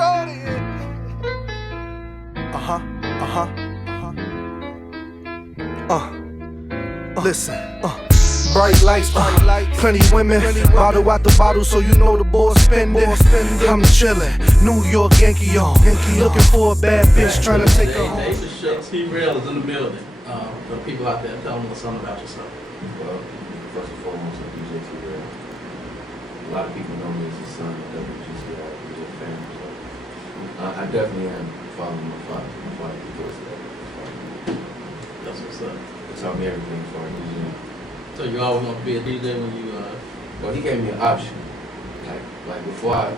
shorty. Listen, bright lights, plenty women, bottle out the bottle, so you know the boys spending. I'm chillin', New York Yankee on, looking for a bad bitch, trying to take her home. DJ T Rell is in the building. For the people out there, tell them something about yourself. Well, first and foremost, I'm DJ T Rell. A lot of people know me as the son of WGCI, DJ family. So I definitely am following my father. My father because of that. That's what's up. He taught me everything for DJing. So you always want to be a DJ when you Well, he gave me an option. Like before I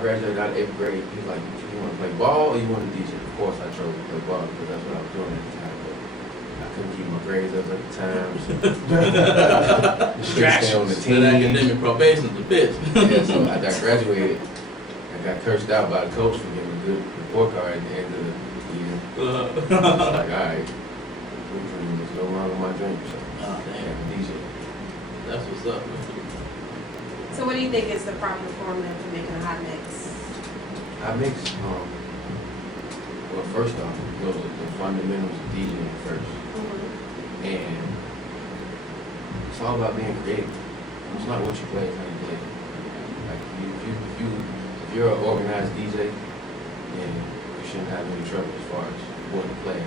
graduated out of 8th grade, he was like, you want to play ball or you want to DJ? Of course, I chose to play ball because that's what I was doing at the time. But I couldn't keep my grades up at the time. Stay on the team. That academic probation is a bitch. Yeah, so I graduated. I got cursed out by the coach for getting a good report card at the end of the year. I was like, all right, there's no wrong with my dream. So Oh, damn. I'm a DJ. That's what's up. So what do you think is the proper formula for making a hot mix? I mix, well, first off, you know, the fundamentals of DJing first. And it's all about being creative. It's not what you play, it's how you play. Like, if you're an organized DJ, then you shouldn't have any trouble as far as what to play.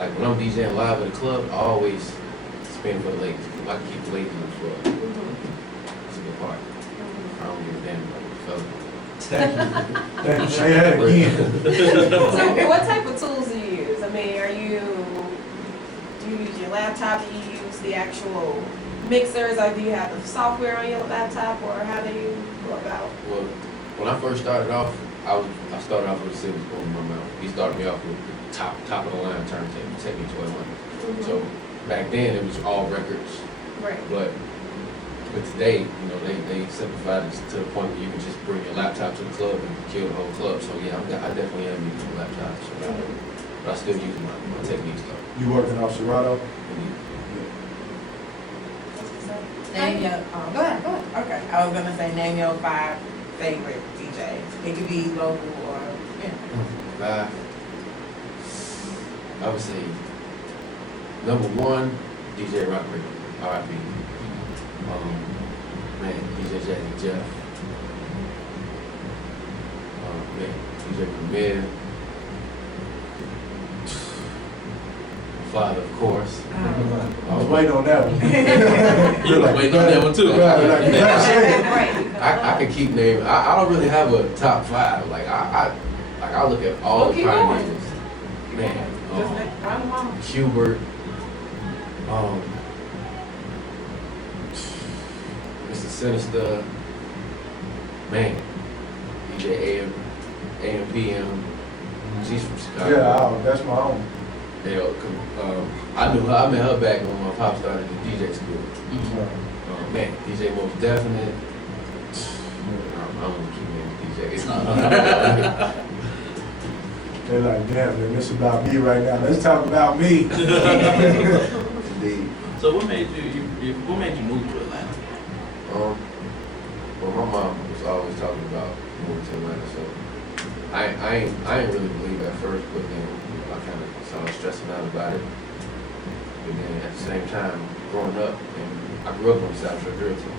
Like, when I'm DJing live at a club, I always spin for the ladies. I can keep the ladies on the floor. It's a good part. I don't give a damn about what the fellas. Thank you. Say that again. So what type of tools do you use? I mean, do you use your laptop? Do you use the actual mixers? Or do you have the software on your laptop? Or how do you go about? Well, when I first started off, I started off with a silver spoon in my mouth. He started me off with the top of the line turntable, Technics 1200. So back then it was all records. Right. But today, you know, they simplified it to the point where you can just bring your laptop to the club and kill the whole club. So yeah, I definitely am using the laptop. So, but I still use my techniques though. You working off Serato? Name your, go ahead. Okay, I was gonna say name your 5 favorite DJs. It could be local or, Five. I would say number 1, DJ Rock Radio, R.I.P. Man, DJ Jazzy Jeff. Man, DJ Premier. Father, of course. I was waiting on that one. You was waiting on that one too. I can keep naming. I don't really have a top 5. Like I look at all the pioneers. Man, Hubert, Mr. Sinister, man, DJ AM PM. She's from Chicago. Yeah, that's my own. I met her back when my pop started the DJ school. Man, DJ Most Definite. I'm gonna keep naming DJs. They're like, damn, they're missing about me right now. Let's talk about me. Indeed. So what made you move to Atlanta? Well, my mom was always talking about moving to Atlanta, so I ain't really believe at first, but then I kind of started stressing out about it. But then at the same time, growing up, and I grew up on the South Shore Drill Team,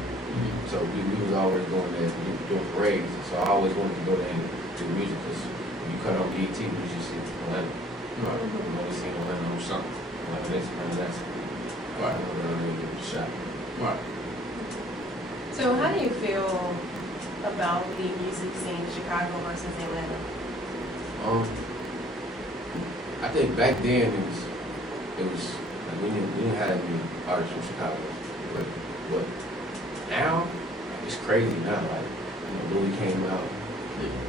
so we was always going there doing parades. So I always wanted to go there and do music because when you cut on BET, you just see Atlanta. You always seen Atlanta on something, like this, that's right. I really give it a shot. Right. So how do you feel about the music scene in Chicago versus Atlanta? I think back then it was like we didn't have any artists from Chicago, but now it's crazy now. Like, you know, Louis came out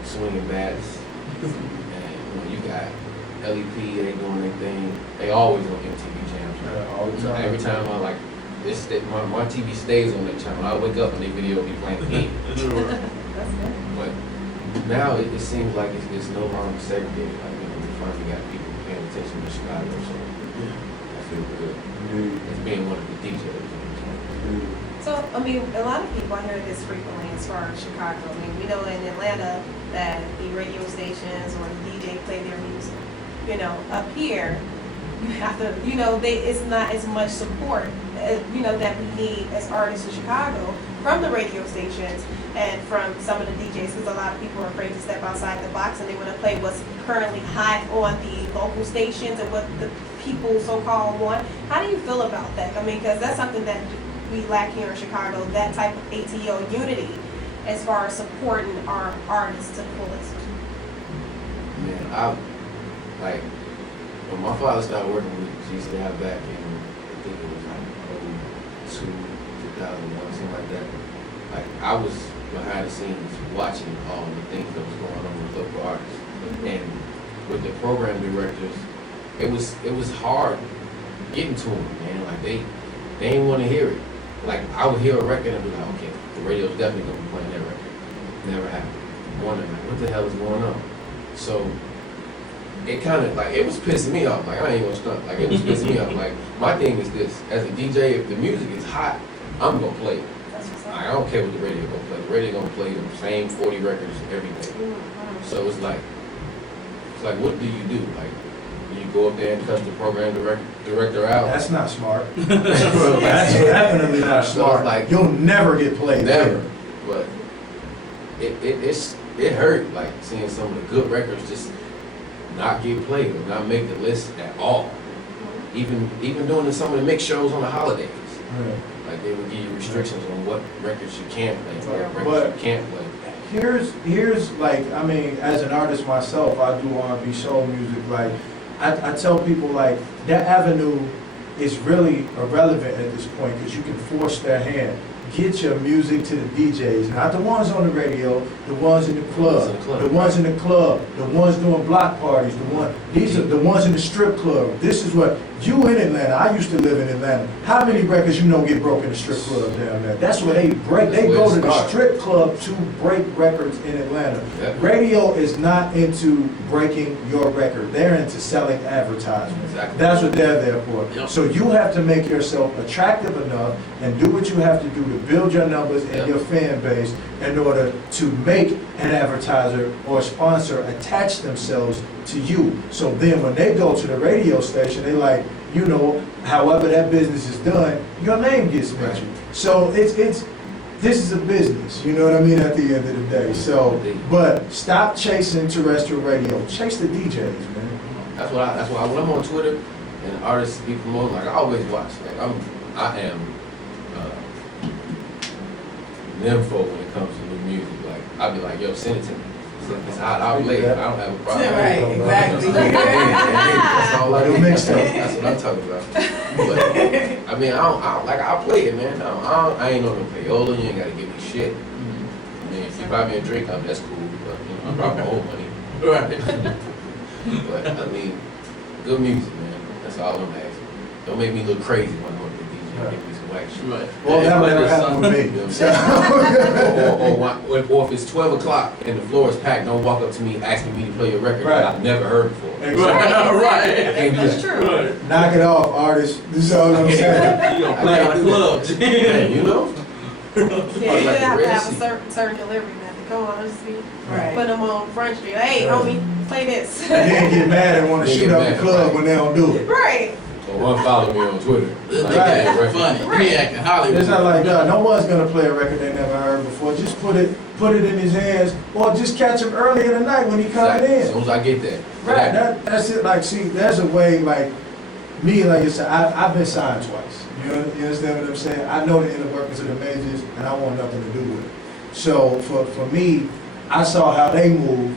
swinging bats, and you know, you got LEP, they doing their thing. They always on MTV jams. Yeah, all the So time. every time I like this, my TV stays on that channel. I wake up and they video be playing again. That's good. But now it seems like it's no longer segregated. Like, you know, we finally got people paying attention to Chicago, so I feel good. As being one of the DJs. So, I mean, a lot of people, I hear this frequently as far as Chicago. I mean, we know in Atlanta that the radio stations or the DJ play their music. You know, up here, you have to, you know, it's not as much support, you know, that we need as artists in Chicago from the radio stations and from some of the DJs, because a lot of people are afraid to step outside the box and they want to play what's currently hot on the local stations and what the people so-called want. How do you feel about that? I mean, because that's something that we lack here in Chicago, that type of ATO unity as far as supporting our artists to the fullest. Man, like, when my father started working with me, he used to have back in, I think it was like 2001, something like that. Like, I was behind the scenes watching all the things that was going on with local artists. And with the program directors, it was hard getting to them, man. Like, they didn't want to hear it. Like, I would hear a record and be like, okay, the radio's definitely going to be playing that record. Never happened. Wondering, like, what the hell is going on? So, it kind of, like, it was pissing me off. Like, I ain't gonna stunt. Like, it was pissing me off. Like, my thing is this. As a DJ, if the music is hot, I'm gonna play it. That's what's up. Like, I don't care what the radio gonna play. The radio gonna play the same 40 records every day. So it's like, what do you do? Like, you go up there and cuss the program director out? That's not smart. That's definitely not So smart. it's like, You'll never get played. never. But it hurt, like, seeing some of the good records just not get played or not make the list at all. Even doing some of the mix shows on the holidays. Yeah. Like, they would give you restrictions on what records you can play, what But- records you can't play. Here's like, I mean, as an artist myself, I do R&B soul music. Like, I tell people, like, that avenue is really irrelevant at this point because you can force their hand. Get your music to the DJs, not the ones on the radio, the ones in the club, the ones in the club, the ones doing block parties, these are the ones in the strip club. This is what, you in Atlanta, I used to live in Atlanta. How many records you know get broken in the strip club down there? That's where they break, they go to the strip club to break records in Atlanta. Yep. Radio is not into breaking your record, they're into selling advertisements. Exactly. That's what they're there for. Yep. So you have to make yourself attractive enough and do what you have to do to build your numbers and Yep. your fan base in order to make an advertiser or sponsor attach themselves to you. So then when they go to the radio station, they like, you know, however that business is done, your name gets mentioned. So it's this is a business, you know what I mean, at the end of the day. So, but stop chasing terrestrial radio. Chase the DJs, man. That's why when I'm on Twitter and artists be promoting, like, I always watch. Like, I am nympho when it comes to new music. Like, I'll be like, yo, send it to me. If it's hot, I'll play it. I don't have a problem. Right, exactly. That's all I do. Like a mixtape. That's what I'm talking about. But, I mean, I'll play it, man. I ain't on no payola. You ain't gotta give me shit. I mean, if you buy me a drink, that's cool. But, you know, I brought my own money. Right. But, I mean, good music, man. That's all I'm asking. Don't make me look crazy when I'm on the DJ. Give me some whack shit. Right. Well, that never happened with You know me. what I'm saying? or if it's 12 o'clock and the floor is packed, don't walk up to me asking me to play a record Right. that I've never heard before. Exactly. Right. I can't do That's that. true. Right. Knock it off, artist. This is all I'm saying. You gonna play in the clubs. Man, you know? Yeah, you Like have the to have a Red certain delivery method. Come on, let's see. Right. Put them on Front Street. Hey, Right. homie, play this. And then get mad and want to Then shoot get up the mad, club right. when they don't do it. Right. Or unfollow me on Twitter. This Like, nigga that acting record. funny. He acting Hollywood. It's not like that. No one's gonna play a record they never heard before. Just put it in his hands, or just catch him early in the night when he comes Exactly. As in. soon as I get there. Right. That's it. Like, see, there's a way. Like me, like you said, I've been signed twice. You understand what I'm saying? I know the inner workings of the majors, and I want nothing to do with it. So for me, I saw how they move,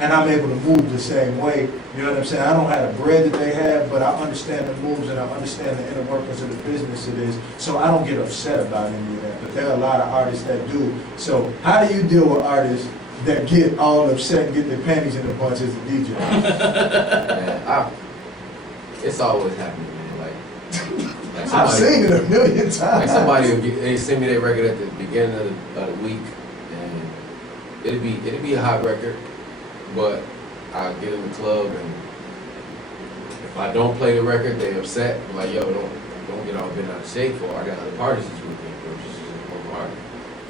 and I'm able to move the same way. You know what I'm saying? I don't have the bread that they have, but I understand the moves and I understand the inner workings of the business it is. So I don't get upset about any of that. But there are a lot of artists that do. So how do you deal with artists that get all upset and get their panties in a bunch as a DJ? Man, it's always happening, man. Like I've seen it a million Like times. somebody will they send me their record at the beginning of the week, and it'll be a hot record, but I get in the club and if I don't play the record, they upset. I'm like, yo, don't get all bent out of shape for. I got other parties this weekend, bro. Just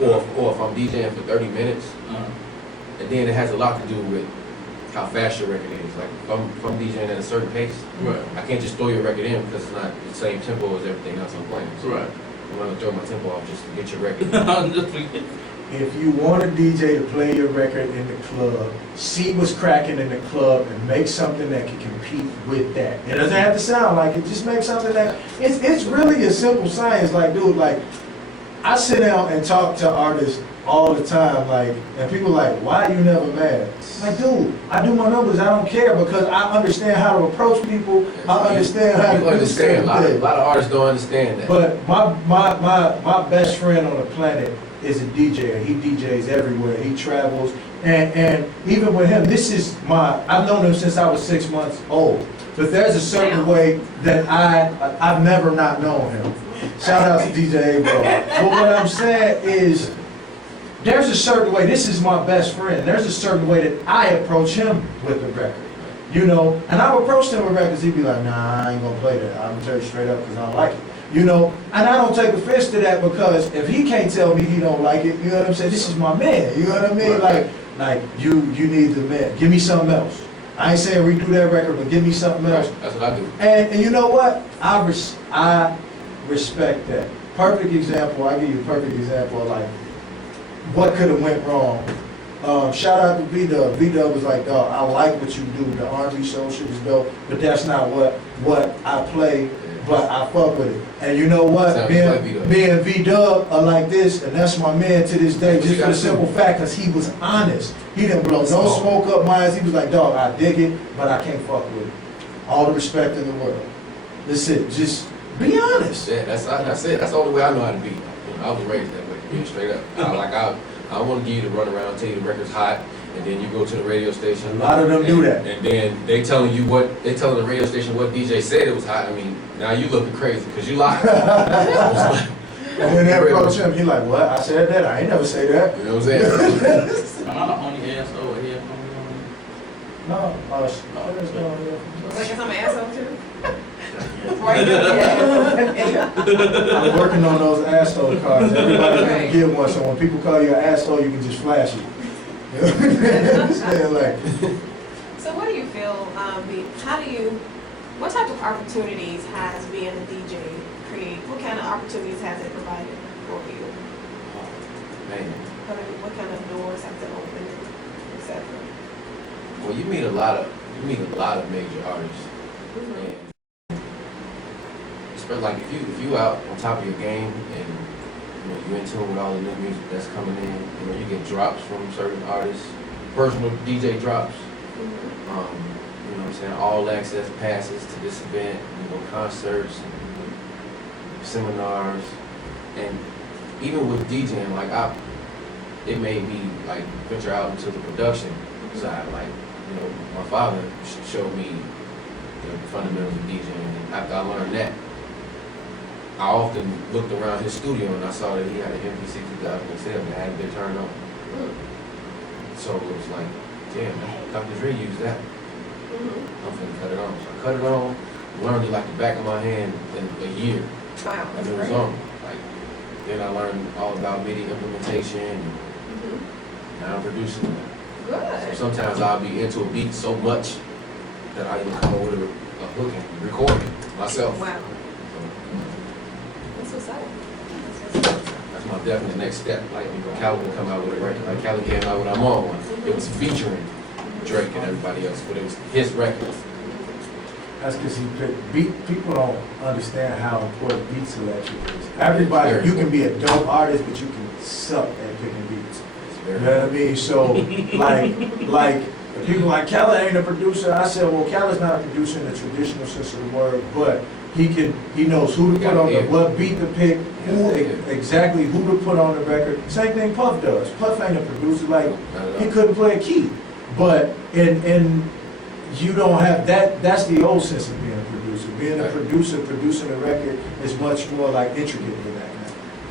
or if I'm DJing for 30 minutes, and then it has a lot to do with how fast your record is. Like if I'm DJing at a certain pace, Right. I can't just throw your record in because it's not the same tempo as everything else I'm playing. So Right. I'm gonna throw my tempo off just to get your record. If you want a DJ to play your record in the club, see what's cracking in the club and make something that can compete with that. It doesn't have to sound like it, just make something that, it's really a simple science. Like, dude, like, I sit down and talk to artists all the time, like, and people like, why are you never mad? Like, dude, I do my numbers, I don't care because I understand how to approach people, I understand how to You do understand. certain A things. lot of artists don't understand that. But my best friend on the planet is a DJ. He DJs everywhere. He travels. And even with him, this is I've known him since I was 6 months old. But there's a certain way that I've never not known him. Shout out to DJ Bro. But what I'm saying is, there's a certain way, this is my best friend, there's a certain way that I approach him with the record. You know, and I've approached him with records, he'd be like, nah, I ain't gonna play that. I'm gonna tell you straight up because I don't like it. You know, and I don't take offense to that because if he can't tell me he don't like it, you know what I'm saying? This is my man, you know what I mean? Like you need the man. Give me something else. I ain't saying redo that record, but give me something else. That's what I do. And you know what? I respect that. Perfect example, I give you a perfect example of like what could have went wrong. Shout out to B-Dub. B-Dub was like, dog, I like what you do. The R&B soul shit is dope, but that's not what I play, but I fuck with it. And you know what? Sounds Me like B-Dub. and V-Dub are like this, and that's my man to this day, What just you for the gotta simple do. fact, because he was honest. He didn't blow no Small. smoke up my ass. He was like, dog, I dig it, but I can't fuck with it. All the respect in the world. That's it. Just be honest. Yeah, that's it. That's the only way I know how to be. You know, I was raised that way, being straight up. I want to give you the run around, tell you the record's hot, and then you go to the radio station. A lot of them do that. And then they telling the radio station what DJ said it was hot. I mean, now you looking crazy because you lied. And when they approach him, he like, what? I said that? I ain't never say that. You know what I'm saying? Am I the only asshole here? No, Like, I'm an asshole too? I'm working on those asshole cards. Everybody can get one, so when people call you an asshole, you can just flash it. You know what I'm saying? Like, So what do you feel, what type of opportunities has being a DJ created? What kind of opportunities has it provided for you? Man, What kind of doors have it opened, etc.? well, you meet a lot of major artists. And it's like if you out on top of your game and you're in tune with all the new music that's coming in, you get drops from certain artists, personal DJ drops. You know what I'm saying? All access passes to this event, concerts, and seminars, and even with DJing, it made me venture out into the production side. My father showed me the fundamentals of DJing, and after I learned that, I often looked around his studio and I saw that he had an MPC 2007 that hadn't been turned on. So it was like, damn, Dr. Dre used that. I'm finna cut it on. So I cut it on, learned it like the back of my hand in a year. Wow, And that's it was great. on. Then I learned all about MIDI implementation, and now I'm producing. So Good. sometimes I'll be into a beat so much that I even come over with a hook and record it myself. Wow. So That's what's up. that's my definite next step. When Calvin come out with a record, Calvin came out with I'm On one. It was featuring Drake and everybody else, but it was his record. that's because he picked beat. People don't understand how important beat selection is. Everybody, you can be a dope artist, but you can suck at picking beats. It's You very know what I mean? So, like people like Khaled ain't a producer. I said, well, Khaled's not a producer in the traditional sense of the word, but he knows who to put on what beat to pick, exactly who to put on the record. Same thing Puff does. Puff ain't a producer. He couldn't play a key, but in you don't have that. That's the old sense of being a producer. Being a producer, producing a record is much more intricate than that.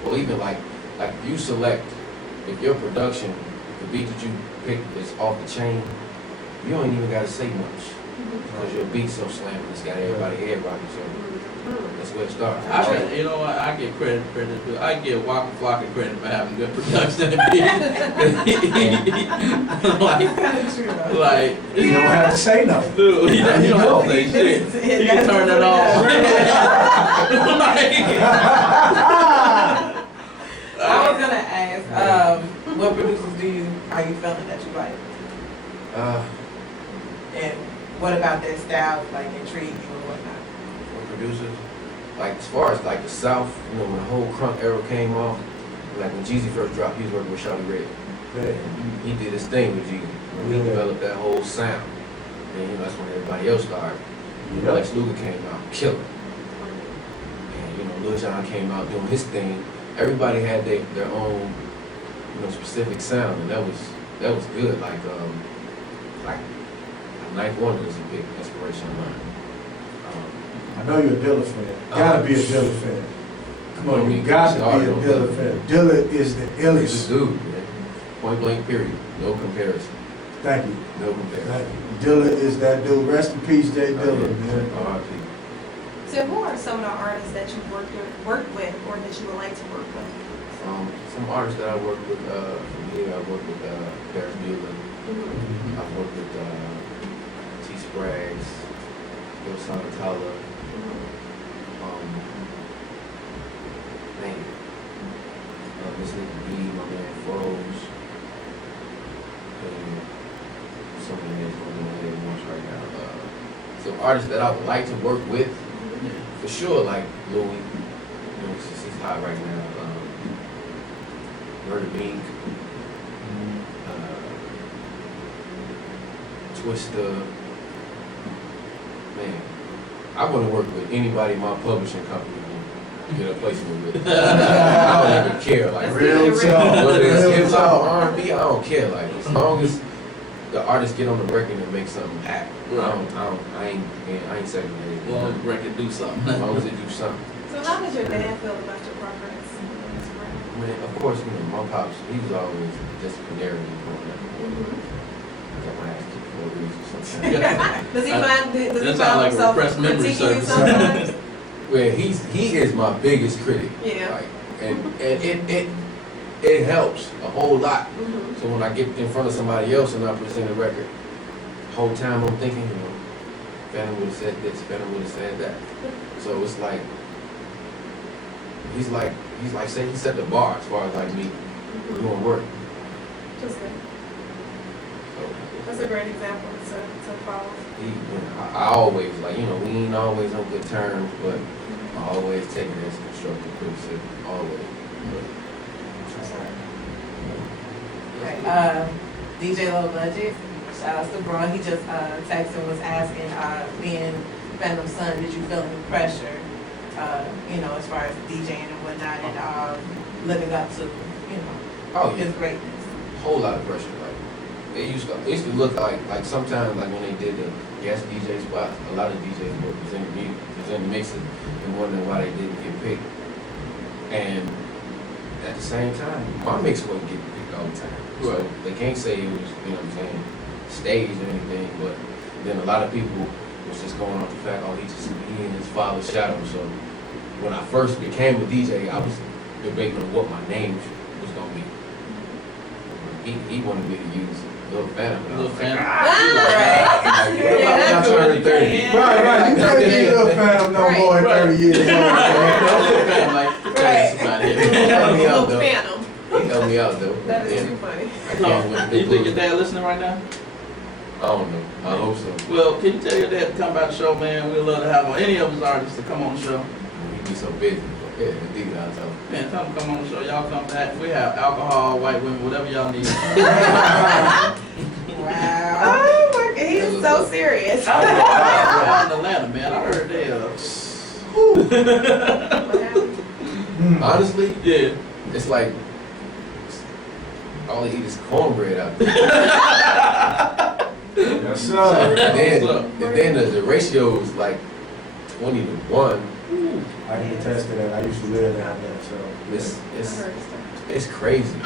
Well, even if you select, if your production, the beat that you pick is off the chain, you don't even gotta say much. Because your beat's so slamming, it's got everybody head rocking, so that's where it starts. You know what? I give credit to. I give Waka Flocka credit for having good production. like, You don't have to say nothing. dude, you don't have to say shit. You can turn it off. I was gonna ask, what producers are you feeling that you like? And what about their styles, like, intrigue you and whatnot? For producers, like as far as like the South, you know, when the whole crunk era came off, like when Jeezy first dropped, he was working with Shawty Red. He did his thing with Jeezy. He developed that whole sound. And you know, that's when everybody else started. You know, Lex Luger came out, killer. And you know, Lil Jon came out doing his thing. Everybody had their own, you know, specific sound, and that was good. Like Ninth Wonder was a big inspiration of mine. I know you're a Dilla fan. Gotta be a Dilla fan. Come on, you got to be a Dilla fan. Dilla is the This illest. dude, man. Point blank, period. No comparison. Thank you. No comparison. Thank you. Dilla is that dude. Rest in peace, Jay Dilla, man. R.I.P. So who are some of the artists that you worked with or that you would like to work with? Some artists that I work with, from here, I work with Paris Bueller. I've worked with T Spraggs, Bill Sonatella. This nigga B, my man Froze. And some of the names going on here once right now. Some artists that I would like to work with, for sure, like Louis. You know, he's hot right now. Murder Mink. Twista. Man, I want to work with anybody my publishing company can get a placement with. I don't even care. Like, Real talk. whether it's Real hip hop talk. or R&B, I don't care. Like, as long as the artist get on the record and make something happen, I ain't second anything. Well, the record do something. As long as it do something. So how does your dad feel about your progress? Man, of course, you know, my pops, he was always disciplinary growing up. Got my ass kicked for a reason sometimes. Does he That find sound like a himself repressed memory critiquing you service. sometimes? Well, he is my biggest critic. Yeah. Like, and it helps a whole lot. So when I get in front of somebody else and I present a record, the whole time I'm thinking, you know, Phantom would have said this, Phantom would have said that. So it's like, he's like, say he set the bar as far as like me doing work. Just good. So That's a great example to follow. I always, like, you know, we ain't always on good terms, but I always take it as constructive criticism, always. Okay, DJ Low Budget, shout out to Braun. He just texted and was asking, being Phantom's son, did you feel any pressure, you know, as far as DJing and whatnot, and living up to, you know, his greatness? Whole lot of pressure. Like, it used to look like sometimes, like when they did the guest DJ spots, a lot of DJs were presenting mixes and wondering why they didn't get picked. And at the same time, my mix wasn't getting picked all the time. So they can't say it was, you know what I'm saying, staged or anything, but then a lot of people was just going off the fact, oh, he in his father's shadow. So when I first became a DJ, I was debating on what my name was gonna be. He wanted me to use Lil Phantom. Lil Phantom. I'm turning 30. Right. You can't be Lil Phantom no more than 30 years old. Lil Phantom, like, Little Phantom. He helped me out though. That is Yeah. too funny. I can't win You think your dad listening right now? I don't know. I hope so. Well, can you tell your dad to come by the show, man? We'd love to have any of his artists to come on the show. He'd be so busy. But yeah, indeed, I'll tell him. Man, tell him to come on the show. Y'all come back. We have alcohol, white women, whatever y'all need. Wow. Oh my God, he's so serious. I'm in Atlanta, man. I heard they Honestly, yeah. it's like all they eat is cornbread out there. Yes, sir. And then the ratio is like 20-1. I can attest to that. I used to live down there, so. It's crazy.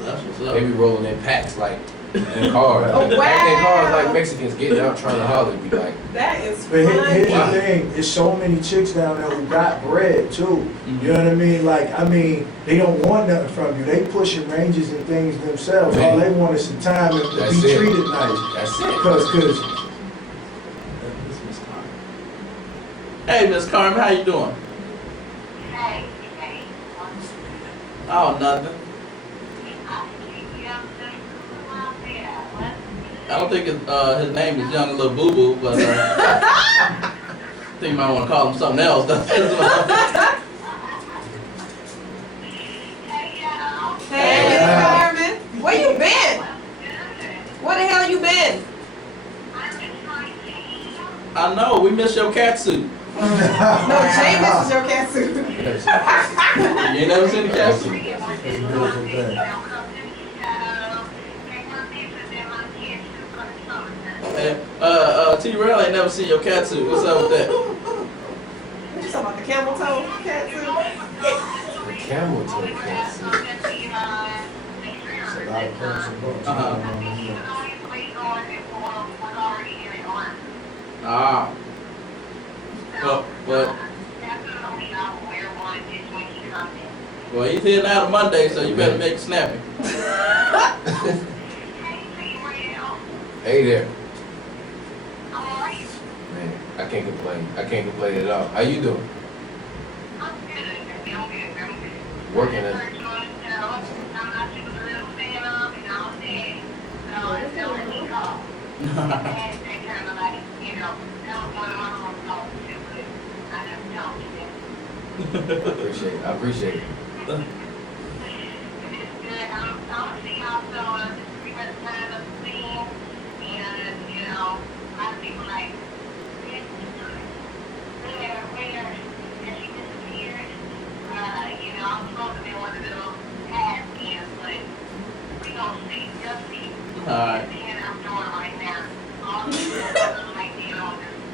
That's what's They up. be rolling in packs like in cars. Oh, Acting in wow. cars like Mexicans getting out trying to holler, be like, That is But here's funny. the thing, there's so many chicks down there who got bread too. Mhm. You know what I mean? Like, I mean, they don't want nothing from you. They pushing ranges and things themselves. Man. All they want is some time and to That's be it. treated nice. that's it. Cause This Miss Carmen. Hey, Miss Carmen, how you doing? Oh, nothing. I don't think his name is Young Little Boo Boo, but I think you might want to call him something else. Hey, Miss Carmen, where you been? Where the hell you been? I know, we miss your cat suit. No, Jay misses your cat suit. You ain't never seen the cat suit? it's a beautiful thing. Hey, T Rell ain't never seen your cat suit. What's up with that? What you talking about, the camel toe cat suit? The camel toe cat suit. It's a lot of bumps and bumps. Uh-huh. You know. Ah. Well, he's here now to Monday, so you better make it snappy. Hey there. Man, I can't complain. I can't complain at all. How you doing? Working as I appreciate it. Alright.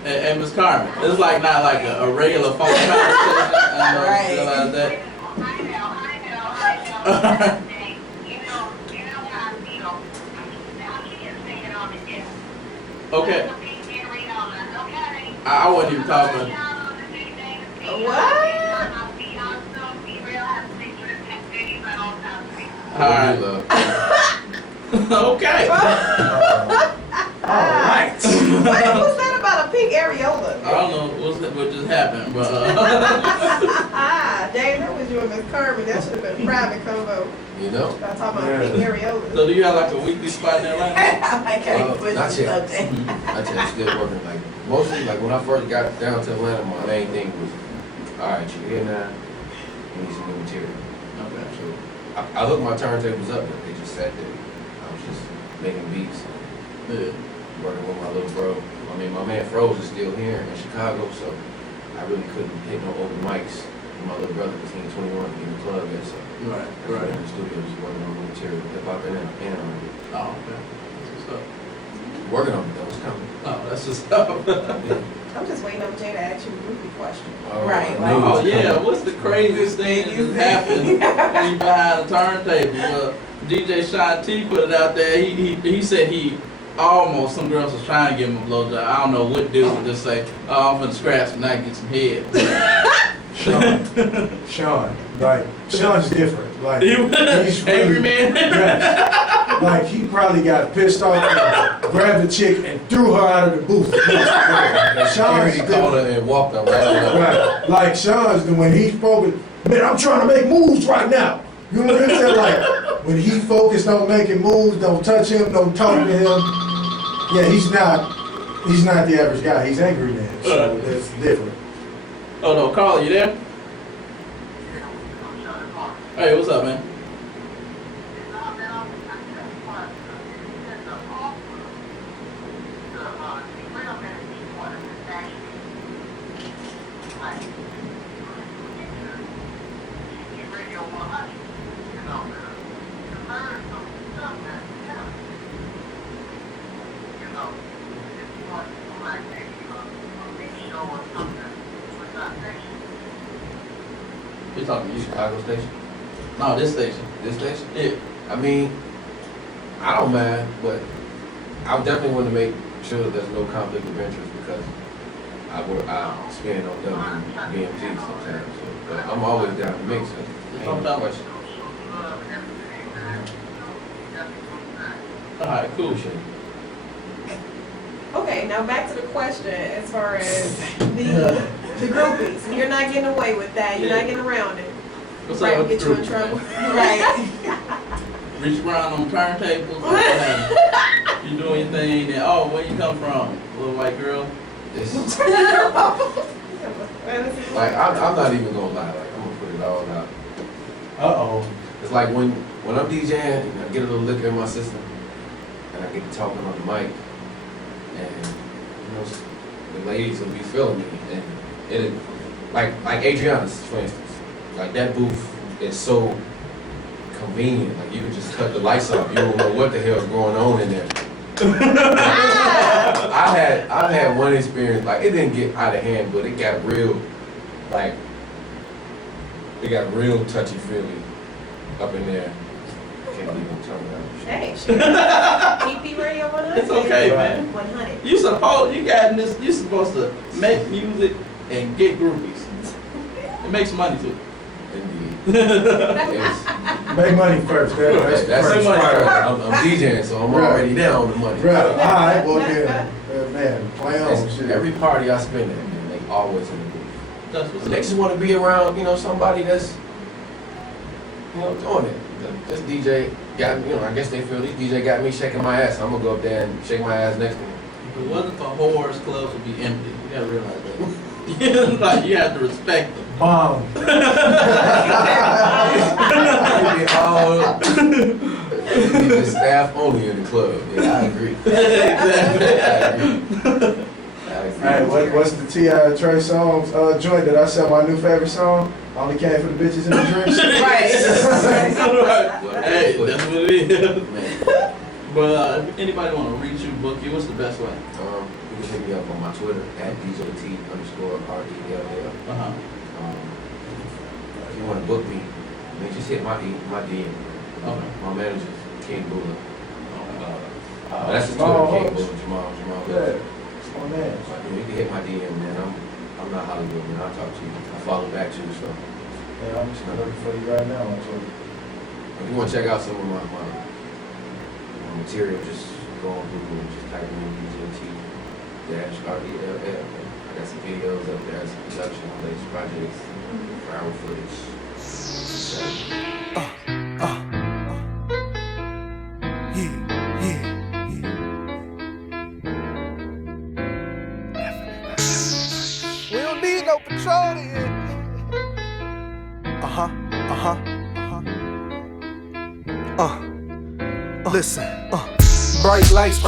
Hey, Miss Carmen, this is like not like a regular phone conversation. I know Right. you realize that. Okay. I wasn't even talking. What? Alright. Love. Okay. Alright. What was that about a pink areola? I don't know what just happened, but Dang, that was you and Miss Carmen. That should have been private convo. You know? Not talking about pink areolas. so do you have like a weekly spot in Atlanta? I can't put not this yet. up there. I tell you, still working. Like mostly, like when I first got down to Atlanta, my main thing was, all right, you're here now. You need some new material. Okay. So I hooked my turntables up, but they just sat there. I was just making beats, Yeah. working with my little bro. I mean, my man Froze is still here in Chicago, so I really couldn't hit no open mics with my little brother because he ain't 21 in the club yet. So Right, I was right. in the studio just working on new material, hip hop and R&B. Oh, okay. That's what's up. Working on it, that was coming. Oh, that's just up. I'm just waiting on Jay to ask you a goofy question. Right, I knew it Oh was yeah, coming. what's the craziest thing that just happened when you behind the turntable? Well, DJ Sean T put it out there. He said he almost, some girls was trying to give him a blowjob. I don't know what dude would just say, oh, I'm gonna scratch and I get some head. Sean, like, Sean's different. Like, He he's angry really, man. yeah. Like, he probably got pissed off and grabbed the chick and threw her out of the booth. Sean's Security called different. her and walked her right out. Right. Like, Sean's, when he's focused, man, I'm trying to make moves right now. You know what I'm saying? Like, when he focused on making moves, don't touch him, don't talk to him. Yeah, he's not the average guy. He's angry man. So that's different. Oh no, Carl, you there? Hey, what's up, man? You talking to you? Chicago station? No, this station. This station? Yeah. I mean, I don't mind, but I definitely want to make sure that there's no conflict of interest because I spend on WBMG sometimes. So, but I'm always down to mix it. Ain't no question. Alright, cool. Okay, now back to the question as far as the groupies. You're not getting away with that. You're not getting around it. What's Right, up will with get you in groupies, trouble. man? Right. Reach around on turntables. What happened? You doing your thing, and oh, where you come from? Little white girl? It's, like I'm not even gonna lie. Like I'm gonna put it all out. Uh-oh. It's like when I'm DJing and I get a little liquor in my system and I get to talking on the mic and you know the ladies will be feeling me and it like Adriana's for instance. Like that booth is so convenient. Like you can just cut the lights off. You don't know what the hell's going on in there. I've had one experience, like it didn't get out of hand, but it got real, like it got real touchy-feely up in there. Can't believe I'm talking about this shit. Hey, PP Radio 100. It's okay, man. 100. You supposed to make music and get groupies. It makes money too. Indeed. Yes. Make money first. That's That's first the money. priority. I'm DJing, so I'm Right. already down on the money. Right. All right. Well, then, man, play on. It's- Shit. Every party I spend at, man, they always in the booth. That's what's They up. just want to be around, you know, somebody that's, you know, doing it. This DJ got me, you know, I guess they feel this DJ got me shaking my ass. I'm gonna go up there and shake my ass next to him. If it wasn't for whores, clubs would be empty. You gotta realize that. Like you have to respect them. Bomb. The staff only in the club. Yeah, I agree. Exactly. Hey, what's the T.I. Trey Songz joint that I said my new favorite song? Only came for the bitches and the drinks. Right. Hey, that's what it is. Man, But if anybody want to reach you, book you, what's the best way? you can hit me up on my Twitter at DJ_T_RELL. Uh-huh. If you want to book me, man, just hit my DM. Okay. My manager, King Bulla. Okay. That's the Jamal Twitter, King Holmes. Bulla, Jamal. Yeah, it's my man. You can hit my DM, man. I'm not Hollywood, man. I'll talk to you. I follow back too, so. Yeah, I'm just looking for you right now on Twitter. If you want to check out some of my material, just go on Google and just type in DJ T-RELL. I got some videos up there, some production on these projects, viral footage. We don't need no patrol here. Listen, bright lights,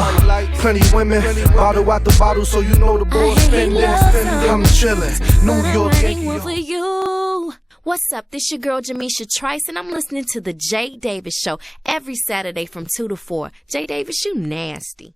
plenty women, bottle out the bottle, so you know the boys spending. I'm chillin', New York Yankee. For you. What's up? This your girl Jamisha Trice, and I'm listening to the Jay Davis Show every Saturday from 2 to 4. Jay Davis, you nasty.